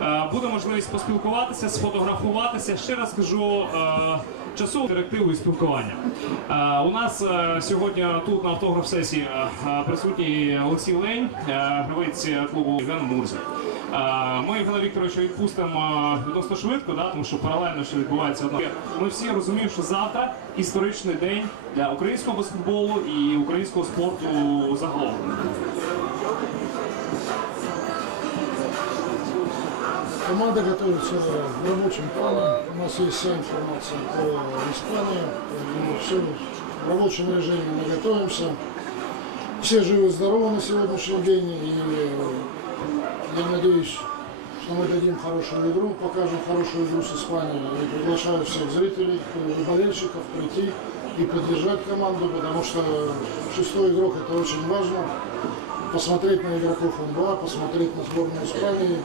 Е, Буде можливість поспілкуватися, сфотографуватися. Ще раз кажу, е, часу інтерактиву і спілкування. Е, У нас сьогодні тут на автограф сесії присутній Олексій Лень, гравець клубу Євген Мурза. Е, Ми Євгена Вікторовича відпустимо відносно швидко, да, тому що паралельно ще відбувається одна. Ми всі розуміємо, що завтра історичний день для українського баскетболу і українського спорту загалом. Команда готовится в рабочем плане. У нас есть вся информация по Испании. все в рабочем режиме мы готовимся. Все живы здоровы на сегодняшний день. И я надеюсь, что мы дадим хорошую игру, покажем хорошую игру с Испанией. И приглашаю всех зрителей и болельщиков прийти и поддержать команду, потому что шестой игрок это очень важно. Посмотреть на игроков НБА, посмотреть на сборную Испании.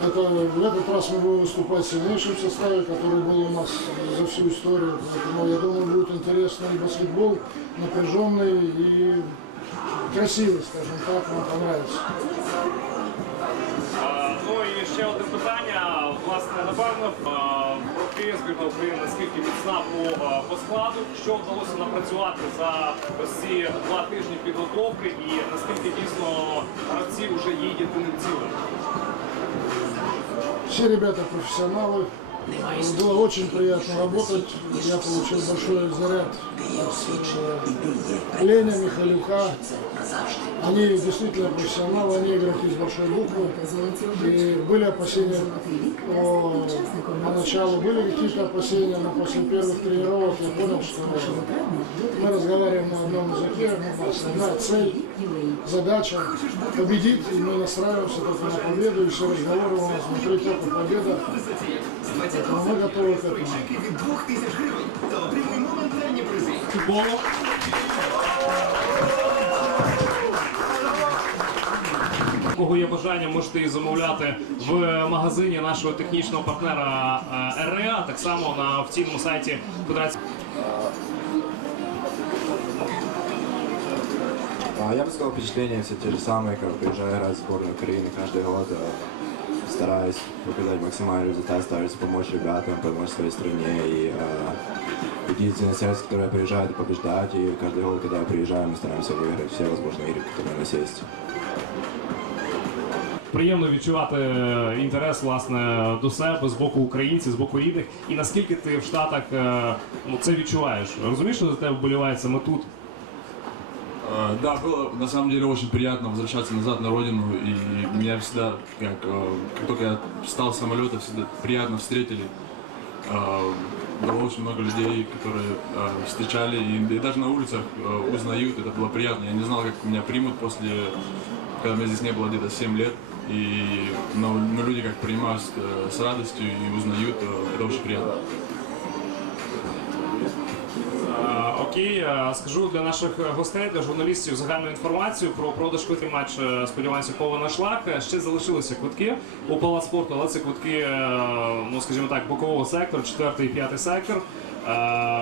Это, в этот раз мы будем выступать в сильнейшем составе, который был у нас за всю историю. Поэтому я думаю, будет интересный баскетбол, напряженный и красивый, скажем так, вам понравится. Е, Ну і ще одне питання. Власне, напевно, е, про Київ збірна України наскільки міцна по, е, по складу, що вдалося напрацювати за ось ці два тижні підготовки, і наскільки дійсно гравці вже є єдиним цілим. Все ребята профессионалы. Было очень приятно работать. Я получил большой заряд от э, Леня, Михалюка. Они действительно профессионалы, они игроки с большой буквы. И были опасения по- поначалу, были какие-то опасения, но после первых тренировок я понял, что мы разговариваем на одном языке, одна цель, задача победить, и мы настраиваемся только на победу, и все разговоры у нас внутри только победа. Поэтому мы готовы к этому. від 2000 гривень та отримуй моментальні призи. Футболу. У Кого є бажання, можете її замовляти в магазині нашого технічного партнера е, РЕА, так само на офіційному сайті Федерації. А, Я бы сказал, впечатления все те же самые, как приезжаю играть в сборную Украины каждый год. э, Стараюсь показать максимальный результат, стараюсь помочь ребятам, помочь своей стране. И э, единственное сердце, которое приезжает и побеждать. И каждый год, когда я приезжаю, мы стараемся выиграть все возможные игры, которые у нас есть. Приємно відчувати е, інтерес власне до себе з боку українців, з боку рідних. І наскільки ти в Штатах е, ну, це відчуваєш? Розумієш, що за тебе вболіває саме тут? Э, Да, было на самом деле очень приятно возвращаться назад на родину, и меня всегда, как, э, как только я встал с самолета, всегда приятно встретили. Э, Было очень много людей, которые э, встречали, и, и даже на улицах э, узнают, это было приятно. Я не знал, как меня примут после, когда меня здесь не было где-то 7 лет, и, но, но люди как принимают с, радостью и узнают, это очень приятно. Окей, е, скажу для наших гостей, для журналістів загальну інформацію про продаж квитків матч. е, Сподіваюся, кова на шлак. Е, Ще залишилися квитки у палац спорту, але це квитки, ну скажімо так, бокового сектору, четвертий п'ятий сектор.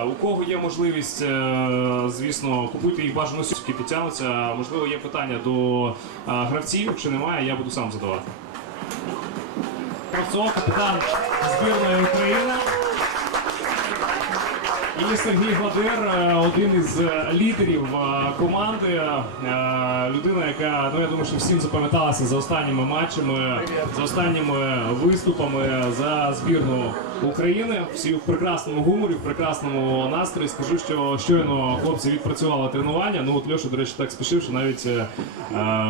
У кого є можливість, звісно, купуйте їх бажано сюди, підтягнуться. Можливо, є питання до гравців. Якщо немає, я буду сам задавати. Кравцов, капітан збірної України. І Сергій Гладир, е, один із е, лідерів е, команди, людина, яка ну я думаю, що всім запам'яталася за останніми матчами, за останніми виступами за збірну України. Всі в прекрасному гуморі, в прекрасному настрої. Скажу, що щойно хлопці відпрацювали тренування. Ну от Льоша, до речі, так спішив, що навіть е,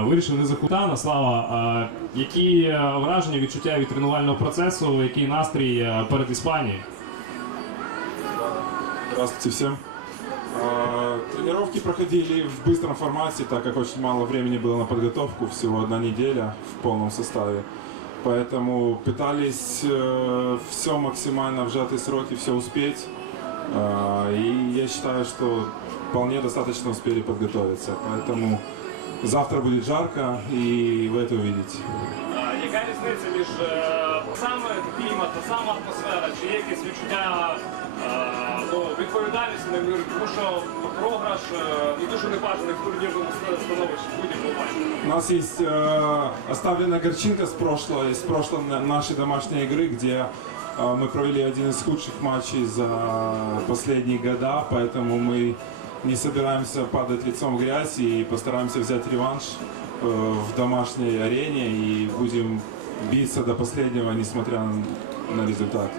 вирішив не захутана. Слава, е, які враження, відчуття від тренувального процесу, який настрій перед Іспанією? Здравствуйте всем. А, Тренировки проходили в быстром формате, так как очень мало времени было на подготовку, всего одна неделя в полном составе. Поэтому пытались все максимально в сжатые сроки, все успеть. А, И я считаю, что вполне достаточно успели подготовиться. Поэтому завтра будет жарко, и вы это увидите. А, Яка різниця між е, саме клімат, та сама атмосфера, чи є якесь відчуття Е, Ну, відповідальність не говорю, тому що програш е, не дуже небажаний в турнірному становищі в будь-якому матчі. У нас есть э, оставленная горчинка с прошлой, с прошлой на- нашей домашней игры, где э, мы провели один из худших матчей за последние года, поэтому мы не собираемся падать лицом в грязь и постараемся взять реванш э, в домашней арене и будем биться до последнего, несмотря на, на результат.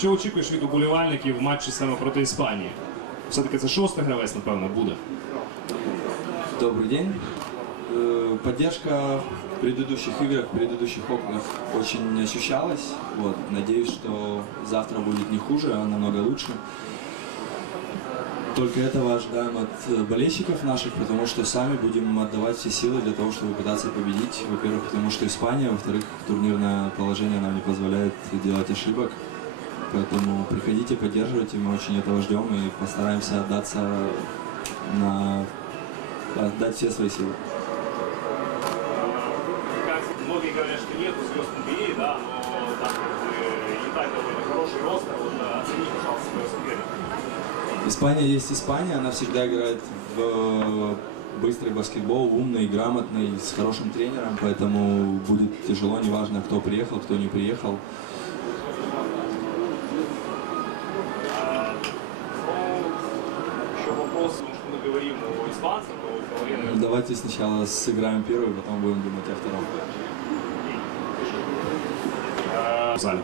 Що очікуєш від уболівальників в матчі саме проти Іспанії? Все-таки це шостий гравець, напевно, буде. Добрый день. Э, Поддержка в предыдущих играх, в предыдущих окнах очень ощущалась. Вот. Надеюсь, что завтра будет не хуже, а намного лучше. Только этого ожидаем от э, болельщиков наших, потому что сами будем отдавать все силы для того, чтобы пытаться победить. Во-первых, потому что Испания, во-вторых, турнирное положение нам не позволяет делать ошибок. Поэтому приходите, поддерживайте, мы очень этого ждем и постараемся отдаться на отдать все свои силы. Как многие говорят, что нету звезд NBA, да, но там и так довольно хороший ростер. Вот, оцени, пожалуйста, свое соперника. Испания есть Испания, она всегда играет в быстрый баскетбол, умный, грамотный, с хорошим тренером, поэтому будет тяжело, неважно, кто приехал, кто не приехал. Вопрос, потому что мы говорим о испанцах, о половине. Давайте сначала сыграем первый, потом будем думать о втором. В зале.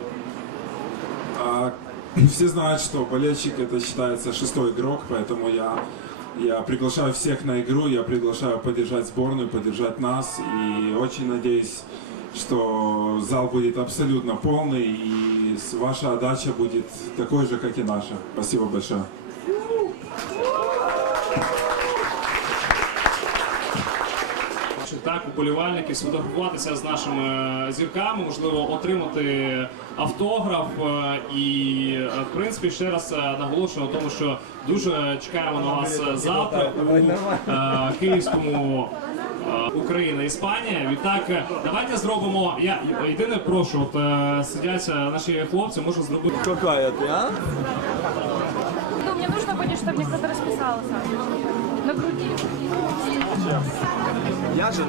А, Все знают, что болельщик это считается шестой игрок, поэтому я, я приглашаю всех на игру, я приглашаю поддержать сборную, поддержать нас и очень надеюсь, что зал будет абсолютно полный и ваша отдача будет такой же, как и наша. Спасибо большое. Так, уболівальники сфотографуватися з нашими е, зірками, можливо, отримати автограф. е, І, е, в принципі, ще раз наголошую на тому, що дуже чекаємо на вас завтра у київському Україна, Іспанія. Відтак, давайте зробимо. Я єдине прошу, от сидять наші хлопці, можу зробити. Какая ты, а? Ну, мне нужно будет, чтобы мне кто-то. На груди. Я же.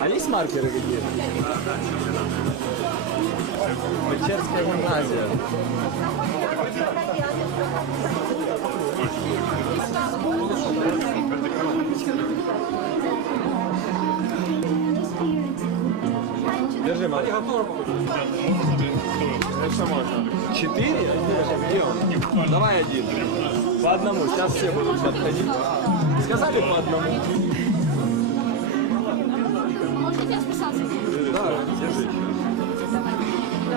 А есть маркеры какие-то? Гимназия. Держи, Марк. Четыре? Где он? Давай один. По одному. Сейчас все будут подходить. Сказали по одному. Можете расписаться? Да, держи.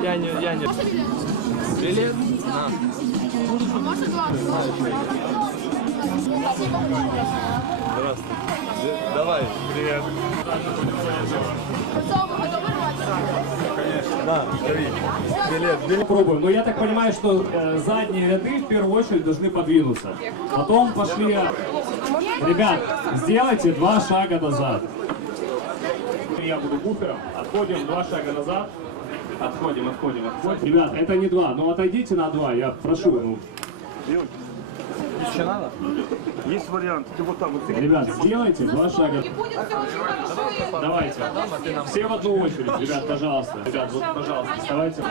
Я не, я не. Билет? На. Можно два? Здравствуй. Давай. Привет. Готовы, готовы Билет, билет. Попробуем. Но я так понимаю, что э, задние ряды в первую очередь должны подвинуться. Потом пошли... Ребят, сделайте два шага назад. Я буду буфером. Отходим два шага назад. Отходим, отходим, отходим. Ребят, это не два. Ну отойдите на два, я прошу. Ну, Еще надо? Есть вариант, ты вот там вот ты ребят, сделайте два шага. Очень хорошо. Давайте. Все в одну очередь, ребят, пожалуйста. Ребят, вот, пожалуйста, вставайте.